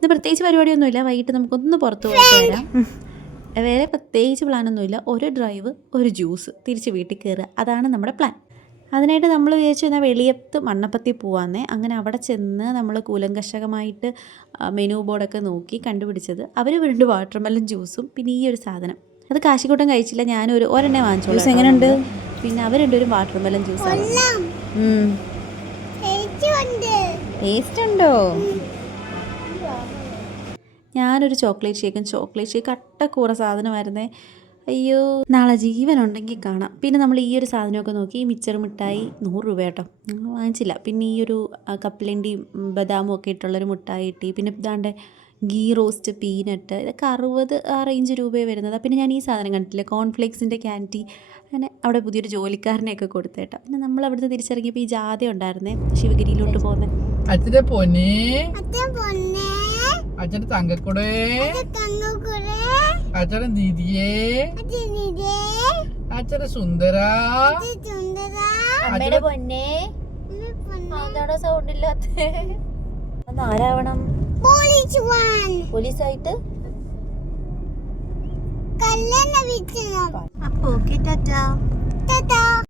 ഇന്ന് പ്രത്യേകിച്ച് പരിപാടിയൊന്നുമില്ല, വൈകിട്ട് നമുക്കൊന്ന് പുറത്ത് പോയിട്ട് വരാം. വേറെ പ്രത്യേകിച്ച് പ്ലാനൊന്നുമില്ല, ഒരു ഡ്രൈവ് ഒരു ജ്യൂസ് തിരിച്ച് വീട്ടിൽ കയറുക, അതാണ് നമ്മുടെ പ്ലാൻ. അതിനായിട്ട് നമ്മൾ വിചാരിച്ചു എന്നാൽ വെളിയത്ത് മണ്ണപ്പത്തി പോവാന്നേ. അങ്ങനെ അവിടെ ചെന്ന് നമ്മൾ കൂലങ്കഷകമായിട്ട് മെനു ബോർഡൊക്കെ നോക്കി കണ്ടുപിടിച്ചത് അവർ 2 വാട്ടർമെലൺ ജ്യൂസും പിന്നെ ഈ ഒരു സാധനം. അത് കാശിക്കൂട്ടം കഴിച്ചില്ല, ഞാനൊരു ഒരെണ്ണേ വാങ്ങിച്ചോളൂ. ജ്യൂസ് എങ്ങനെയുണ്ട്? പിന്നെ അവർ 2 വാട്ടർമെലൺ ജ്യൂസാണ്. ടേസ്റ്റ് ഉണ്ടോ? ഞാനൊരു ചോക്ലേറ്റ് ഷേക്ക് അട്ടക്കൂറ സാധനമായിരുന്നേ. അയ്യോ, നാളെ ജീവനുണ്ടെങ്കിൽ കാണാം. പിന്നെ നമ്മൾ ഈ ഒരു സാധനമൊക്കെ നോക്കി, ഈ മിച്ചർ മിഠായി 100 രൂപ കേട്ടോ, വാങ്ങിച്ചില്ല. പിന്നെ ഈ ഒരു കപ്പലണ്ടിയും ബദാമും ഒക്കെ ഇട്ടുള്ളൊരു മിഠായി കിട്ടി. പിന്നെ ഇതാണ്ട് ഗീ റോസ്റ്റ് പീനട്ട്, ഇതൊക്കെ 60 ആ റേഞ്ച് രൂപയെ വരുന്നത്. പിന്നെ ഞാൻ ഈ സാധനം കണ്ടിട്ടില്ല, കോൺഫ്ലേക്സിൻ്റെ ക്യാൻറ്റി. അങ്ങനെ അവിടെ പുതിയൊരു ജോലിക്കാരനെയൊക്കെ കൊടുത്തേട്ടോ. പിന്നെ നമ്മൾ അവിടുന്ന് തിരിച്ചിറങ്ങിയപ്പോൾ ഈ ജാഥ ഉണ്ടായിരുന്നേ, ശിവഗിരിയിലോട്ട് പോകുന്നത്. അച്ഛൻ്റെ പൊന്നേ, അച്ഛൻ്റെ തങ്കക്കുടേ, അച്ഛൻ്റെ നിധിയേ, അച്ഛൻ്റെ സുന്ദര, അമ്മയുടെ പൊന്നേ. എന്താണോ സൗണ്ട് ഇല്ലാത്ത? ആരാവണം? പോലീസായിട്ട്. അപ്പൊ ഓക്കെ, ടാറ്റാ.